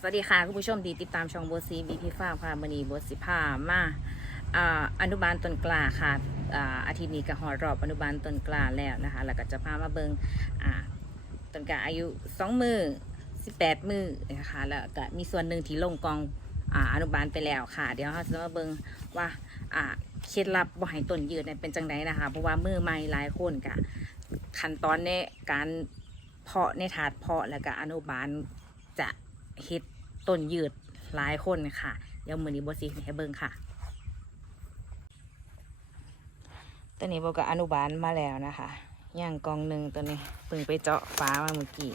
สวัสดีค่ะคุณผู้ชมที่ติดตามช่องโบซีบีพีฟ้าค่ะมณีโบสิพามาอนุบาลต้นกล้าค่ะอาทิตย์นี้ก็หอรอบอนุบาลต้นกล้าแล้วนะคะแล้วก็จะพามาเบิงต้นกล้าอายุสองมือสิบแปดมือนะคะแล้วก็มีส่วนหนึ่งที่ลงกองอนุบาลไปแล้วค่ะ เดี๋ยวเราจะมาเบิงว่าเคล็ดลับบ่ให้ต้นยืดเนี่ยเป็นจังไดนะคะ เพราะว่ามือใหม่หลายคนกะขั้นตอนในการเพาะในถาดเพาะแล้วก็อนุบาลจะ เฮ็ดต้นยืดหลายคนค่ะ เดี๋ยวมือนี้โบซีให้เบิ่งค่ะตัวนี้โบก็อนุบาลมาแล้วนะคะย่างกองหนึ่งตัวนี้เพิ่งไปเจาะฟ้ามาเมื่อกี้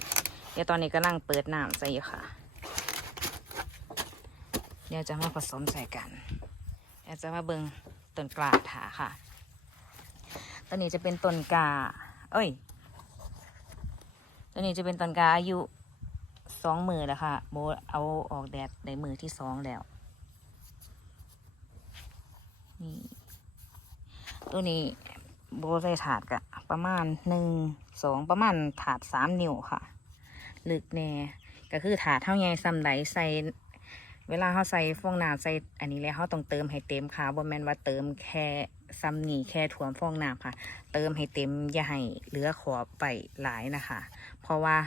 เดี๋ยวตอนนี้กำลังเปิดน้ำใส่อยู่ค่ะ เดี๋ยวจะมาผสมใส่กันเดี๋ยวจะมาเบิ่งต้นกล้าถาค่ะตัวนี้จะเป็นต้นกา เอ้ยตัวนี้จะเป็นต้นกาอายุ สองมือแล้วค่ะโบเอาออกแดดในมือที่สองแล้ว นี่ ตัวนี้โบใส่ถาดกะประมาณหนึ่งสองประมาณถาดสามนิ้วค่ะ ลึกแน่ก็คือถาดเท่าไงซ้ำไหนใส่เวลาเขาใส่ฟองน้ำใส่อันนี้แล้วเขาต้องเติมให้เต็มค่ะบ่แม่นว่าเติมแค่ซ้ำนี่แค่ถ่วมฟองน้ำค่ะ เติมให้เต็มอย่าให้เหลือขอบไปหลายนะคะ เพราะว่า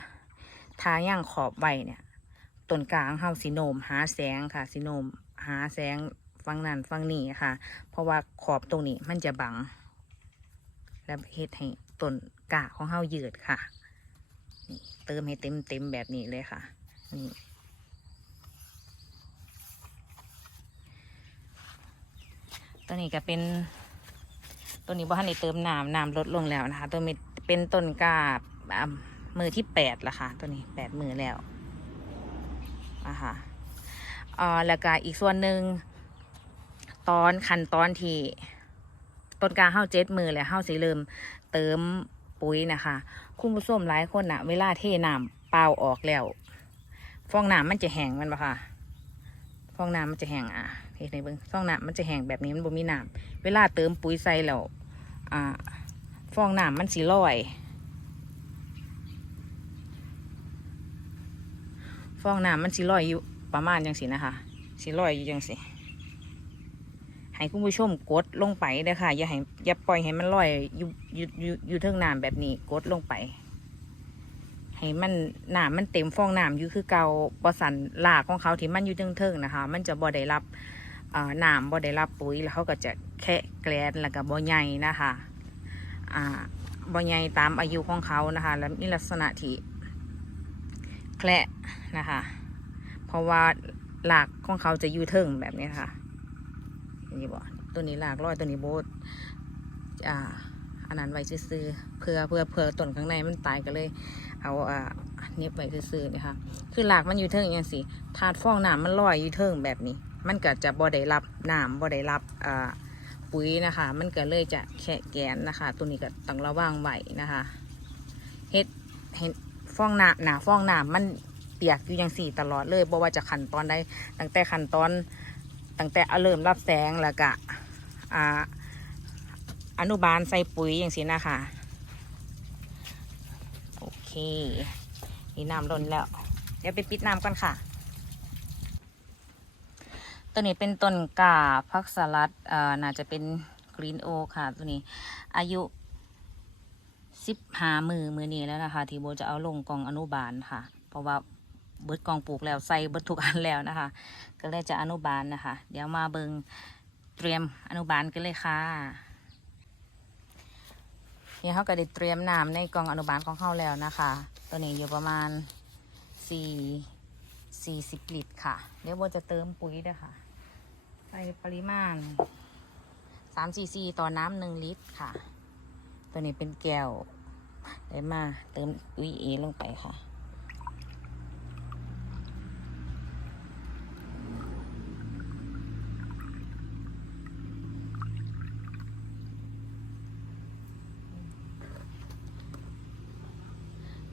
ทาย่างขอบใบเนี่ยต้นกลางเฮาสีโนมหาแสงค่ะสีโนมหาแสงฟังนั่นฟังนี่ค่ะ เพราะว่าขอบตรงนี้มันจะบัง แล้วเฮ็ดให้ต้นกาของเฮายืดค่ะนี่เติมให้เต็มเต็มแบบนี้เลยค่ะนี่ตัวนี้ก็เป็นตัวนี้บ่ทันได้เติมน้ำน้ำลดลงแล้วนะคะ ตัวนี้เป็นต้นกาอ่า มือที่แปดละค่ะ ตัวนี้แปดมือแล้วอะค่ะอ่าแล้วก็อีกส่วนหนึ่งตอนขั้นตอนที่ต้นกาเข้าเจ็ดมือแล้วเข้าสีเริ่มเติมปุ๋ยนะคะ คุณผู้ชมหลายคนอะเวลาเทน้ำเปล่าออกแล้ว ฟองน้ำมันจะแห้งมันปะค่ะฟองน้ำมันจะแห้งอะเห็นในเบิ้งฟองน้ำมันจะแห้งแบบนี้มันบ่มีน้ำเวลาเติมปุ๋ยใส่แล้วอ่าฟองน้ำมันสีลอย องน้ำมันสิลอยอยู่ประมาณจังสินะคะสิลอยอยู่จังสิให้คุณผู้ชมกดลงไปเด้อค่ะอย่าให้อย่าปล่อยให้มันลอยอยู่อยู่อยู่อยู่เทิงน้ำแบบนี้กดลงไป ให้มันน้ำมันเต็มฟองน้ำอยู่คือเกาบอสันหลากของเขาที่มันอยู่เทิงเทิงๆนะคะ มันจะบ่ได้รับน้ำบ่ได้รับปุ๋ยแล้วเขาก็จะแค่แกลนแล้วก็บ่ใหญ่นะคะอ่าบ่ใหญ่ตามอายุของเขานะคะ แล้วมีลักษณะที่ แคละนะคะ เพราะว่าหลากของเขาจะยู่เทิงแบบนี้ค่ะนี่บอตัวนี้หลากร้อยตัวนี้โบดอ่าอันนั้นไว้ซื้อเพื่อเพื่อเพื่อต้นข้างในมันตายก็เลย เอาอ่าเน็บไว้ซื้อๆนะคะคือหลากมันอยู่เทิงอย่างสิถาดฟองน้ำมันลอยอยู่เทิงแบบนี้ มันก็จะบ่ได้รับน้ำบ่ได้รับอ่าปุ๋ยนะคะ มันก็เลยจะแขะแกนนะคะ ตัวนี้ก็ต้องระวังไว้นะคะเฮ็ดเห็น ฟองน้ำหนาฟองน้ำมันเปียกอยู่อย่างสี่ตลอดเลยบ่ว่าจะขั้นตอนใดตั้งแต่ขั้นตอนตั้งแต่เอาเริ่มรับแสงแล้วก็อ่าอนุบาลใส่ปุ๋ยอย่างสินะคะโอเคนี่น้ำล้นแล้ว เดี๋ยวไปปิดน้ำกันค่ะตัวนี้เป็นต้นกาพักสลัดอ่าน่าจะเป็นกรีนโอค่ะตัวนี้อายุ สิบหามือมือนี้แล้วนะคะ ที่โบจะเอาลงกองอนุบาลค่ะ เพราะว่าเบิดกองปลูกแล้วใส่เบิดทุกอันแล้วนะคะ ก็เลยจะอนุบาลนะคะ เดี๋ยวมาเบิงเตรียมอนุบาลกันเลยค่ะนี่เขาก็ได้เตรียมน้ำในกองอนุบาลของเขาแล้วนะคะ ตัวนี้อยู่ประมาณสี่สี่สิบลิตรค่ะ เดี๋ยวโบจะเติมปุ๋ยด้วยค่ะใส่ปริมาณสามซีซีต่อน้ำหนึ่งลิตรค่ะ ตัวนี้เป็นแก้ว ได้มาเติมอุ้ยเอลงไปค่ะ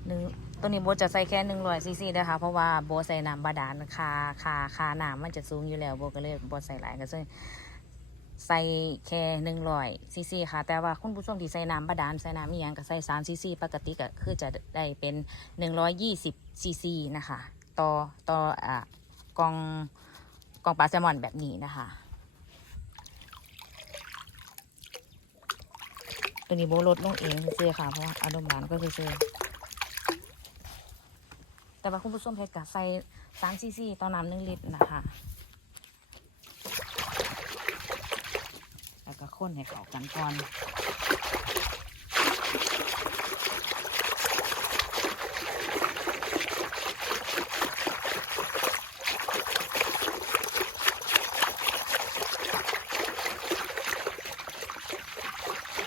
หนึ่งตัวนี้โบจะใส่แค่หนึ่งร้อยซีซีนะคะ เพราะว่าโบใส่น้ำบาดาลคาคาคาน้ำมันจะสูงอยู่แล้วโบก็เลยโบใส่หลายก็ซึ่ ใส่แค่หนึ่งร้อยซีซีค่ะ แต่ว่าคุณผู้ชมที่ใส่น้ำบาดาลใส่น้ำมียังก็ใส่สามซีซีปกติก็คือจะได้เป็นหนึ่งร้อยยี่สิบซีซีนะคะ ต่อต่ออ่ากองกองปลาแซลมอนแบบนี้นะคะตัวนี้โบลดลงเองซื้อๆค่ะ เพราะว่าอนุบาลก็ซื้อๆแต่ว่าคุณผู้ชมเพชรกะใส่สามซีซีต่อน้ำหนึ่งลิตรนะคะ ข้นให้เข้ากันก่อน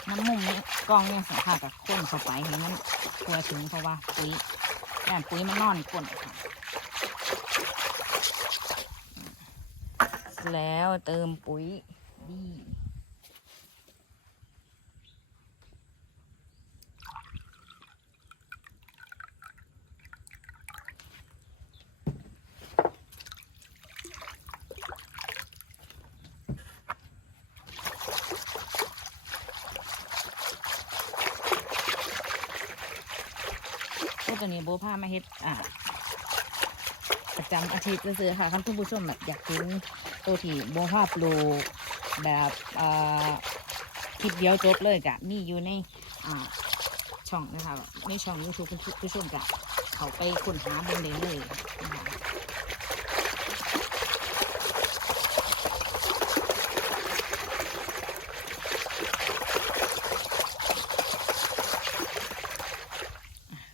น้ำมุมนี้กล้องเนี่ยสัมผัสกับข้นเข้าไปให้มันทั่วถึงเพราะว่าปุ๋ยแอนปุ๋ยมันนอนก้นค่ะแล้วเติมปุ๋ยดี ก็ตัวนี้โบพามาเฮ็ดอ่าประจำอาทิตย์ซื้อค่ะท่านผู้ชมแบบอยากเห็นตัวที่โบพาปลูกแบบอ่าคลิปเดียวจบเลยกะมีอยู่ในอ่าช่องนะคะในช่องยูทูบคุณผู้ชมกะเขาไปค้นหาเบิ่งได้เลยนะคะ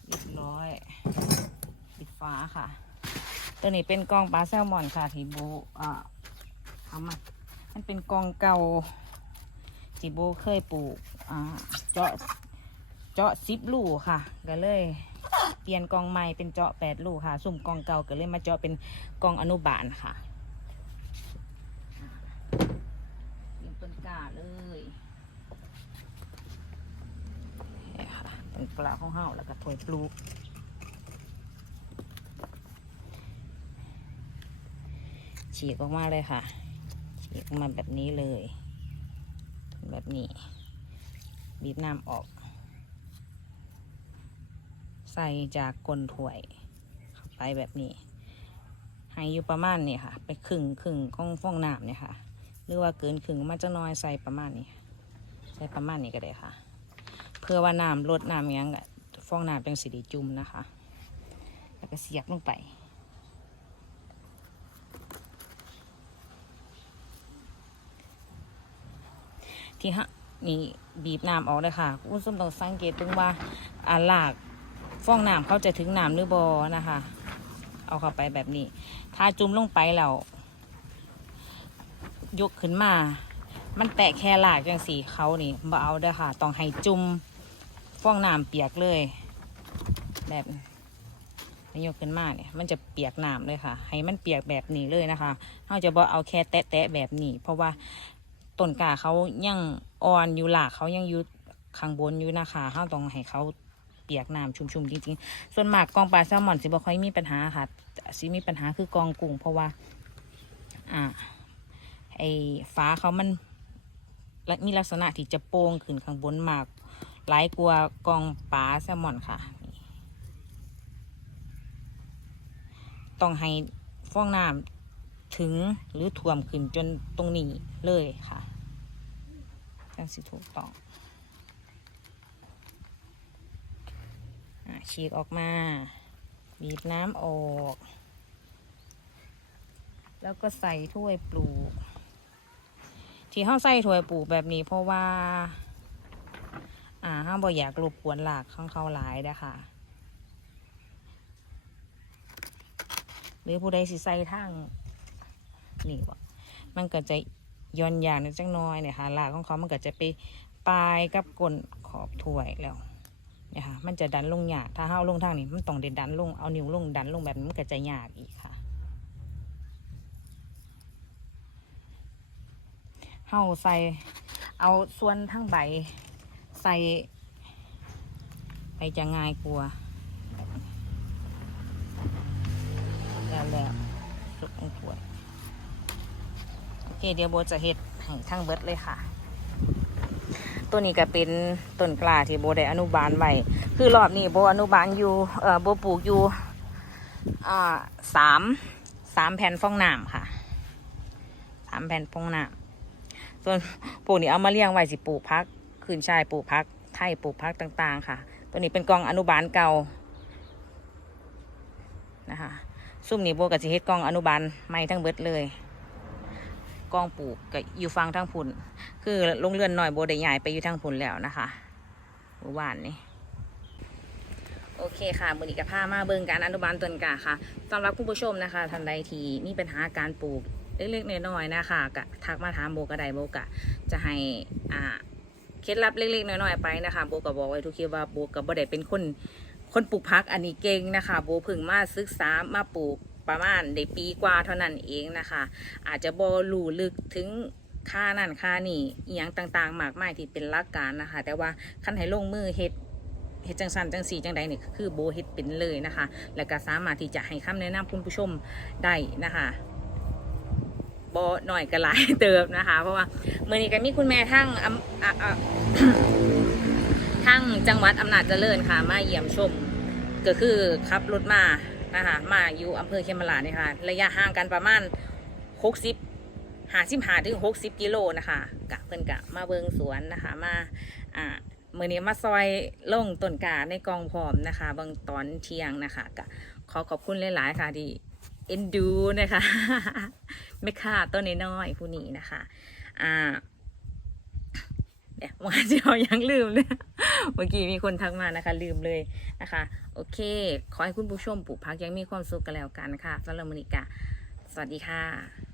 เรียบร้อยปิดฟ้า ค่ะ ตัวนี้เป็นกองปลาแซลมอนค่ะที่โบอ่าทำมามันเป็นกองเก่าที่โบเคยปลูกอ่าเจาะเจาะสิบลูกค่ะก็เลยเปลี่ยนกองใหม่เป็นเจาะแปดลูกค่ะ สุ่มกองเก่าก็เลยมาเจาะเป็นกองอนุบาลค่ะเตรียมต้นกล้าเลยนี่ค่ะต้นกล้าของเฮาแล้วก็ถวยปลูก ฉีกออกมาเลยค่ะ ฉีกออกมาแบบนี้เลย แบบนี้ บีบน้ำออก ใส่จากก้นถ้วยเข้าไปแบบนี้ให้อยู่ประมาณนี้ค่ะ ไปครึ่งครึ่งของฟองน้ำเนี่ยค่ะ หรือว่าเกินครึ่งมันจะน้อยใส่ประมาณนี้ ใส่ประมาณนี้ก็ได้ค่ะ เพื่อว่าน้ำลดน้ำยังฟองน้ำเป็นสีดีจุ่มนะคะ แล้วก็เสียบลงไป ที่ฮะนี่บีบน้ำออกเลยค่ะคุณผู้มต้องสังเกตดูว่าอาลากฟองน้ำเขาจะถึงน้ำหรือบอนะคะ เอาเข้าไปแบบนี้ ถ้าจุ่มลงไปแล้วยกขึ้นมา มันแตะแค่ลากจังสีเขานี่บ่เอาเด้อค่ะ ต้องให้จุ่มฟองน้ำเปียกเลย แบบนยกขึ้นมาเนี่ย มันจะเปียกน้ำเลยค่ะ ให้มันเปียกแบบนี้เลยนะคะเขาจะบ่เอาแค่แตะๆแบบนี้ เพราะว่า ต้นกาเขายังอ่อนอยู่หลากเขายังอยู่ข้างบนอยู่นะคะเขาต้องให้เขาเปียกน้ำชุ่มๆจริงๆ ส่วนหมากกองปลาแซลมอนสิบ่ค่อยมีปัญหาค่ะสิมีปัญหาคือกองกุ้งเพราะว่า อ่าไอฟ้าเขามันและมีลักษณะที่จะโป่งขึ้นข้างบนมากหลายกว่ากองปลาแซลมอนค่ะต้องให้ฟองน้ำถึงหรือท่วมขึ้นจนตรงนี้เลยค่ะ จังสิถูกต้องอฉีกออกมา บีบน้ำออก แล้วก็ใส่ถ้วยปลูก ที่ห้าใส่ถ้วยปลูกแบบนี้เพราะว่า อ่าห้าบ่อยากรบกวนหลากข้างเขาหลายนะคะหรือผู้ใดสิใส่ทางนี่วะมันก็จะ ย้อนยางนิดจังน้อยเนี่ยค่ะลากของเขามันก็จะไปปลายกับก้นขอบถ้วยแล้วเนี่ยค่ะมันจะดันลงยากถ้าเ้าลงทางนี้มันต้องเด็ดดันลงเอานิ้วลงดันลงแบบนี้มันก็จะยากอีกค่ะเฮาใส่เอาส่วนทั้งใบใส่ไปจะง่ายกว่าแล้วแล้วสุกงถ้วย เคเดี๋ยวโบจะเฮ็ดให้ทั้งเบิดเลยค่ะ ตัวนี้ก็เป็นต้นกล้าที่โบได้อนุบาลไว้คือรอบนี้โบอนุบาลอยู่เออโบปลูกอยู่อ่าสามสามแผ่นฟองน้ำค่ะสามแผ่นฟองน้ำส่วนปลูกนี้เอามาเลี้ยงไว้สิปลูกพักคืนชายปลูกพักไทยปลูกพักต่าง ๆ ค่ะ ตัวนี้เป็นกองอนุบาลเก่านะคะซุ่มนี้โบกับสิเฮ็ดกองอนุบาลใหม่ทั้งเบิดเลย กล่องปลูกกับอยู่ฟังทั้งพุ่น คือโรงเรือนหน่อยโบได้ใหญ่ไปอยู่ทั้งพุ่นแล้วนะคะเมื่อวานนี้โอเคค่ะมือนี้กับผ้ามาเบิ่งการอนุบาลต้นกาค่ะสำหรับคุณผู้ชมนะคะท่านใดที่มีปัญหาการปลูกเล็กๆน้อยๆนะคะกะทักมาถามโบกระไดโบกะจะให้อ่าเคล็ดลับเล็กๆน้อยๆไปนะคะโบก็บอกไว้ทุกคลิปว่าโบกับโบได้เป็นคนคนปลูกพักอันนี้เก่งนะคะโบพิ่งมาศึกษามาปลูก ประมาณได้ปีกว่าเท่านั้นเองนะคะ อาจจะโบรู้ลึกถึงค่านั่นค่านี่อหย่างต่างๆมากมายที่เป็นลักการนะคะ แต่ว่าขั้นให้ลงมือเฮ็ดเฮ็ดจังสันจังสีจังใดนี่คือโบเฮ็ดเป็นเลยนะคะ แล้วก็สามารถที่จะให้คำแนะนำคุณผู้ชมได้นะคะบหน่อยก็หลายเติบนะคะ เพราะว่าเมื่อนี้ก็มีคุณแม่ทั้งทั้งจังหวัดอำนาจเจริญค่ะมาเยี่ยมชม ก็คือขับรถมา นะคะมาอยู่อำเภอเขมราชนี่ค่ะ ระยะห่างกันประมาณ60 55ถึง60กิโลนะคะกะเพิ่นกะมาเบิงสวนนะคะมาอ่ามื่อนี้มาซอยลงต้นกาในกองพร้อมนะคะ บางตอนเที่ยงนะคะก็ขอขอบคุณหลาย ๆ ค่ะที่เอ็นดูนะคะไม่ค่าต้นน้อยๆผู้นี้นะคะ อ่า วว่าจะเอายังลืมเลย เมื่อกี้มีคนทักมานะคะ ลืมเลยนะคะ โอเค ขอให้คุณผู้ชมปลูกพักยังมีความสุขกันแล้วกันค่ะสำหรับมนิกาสวัสดีค่ะ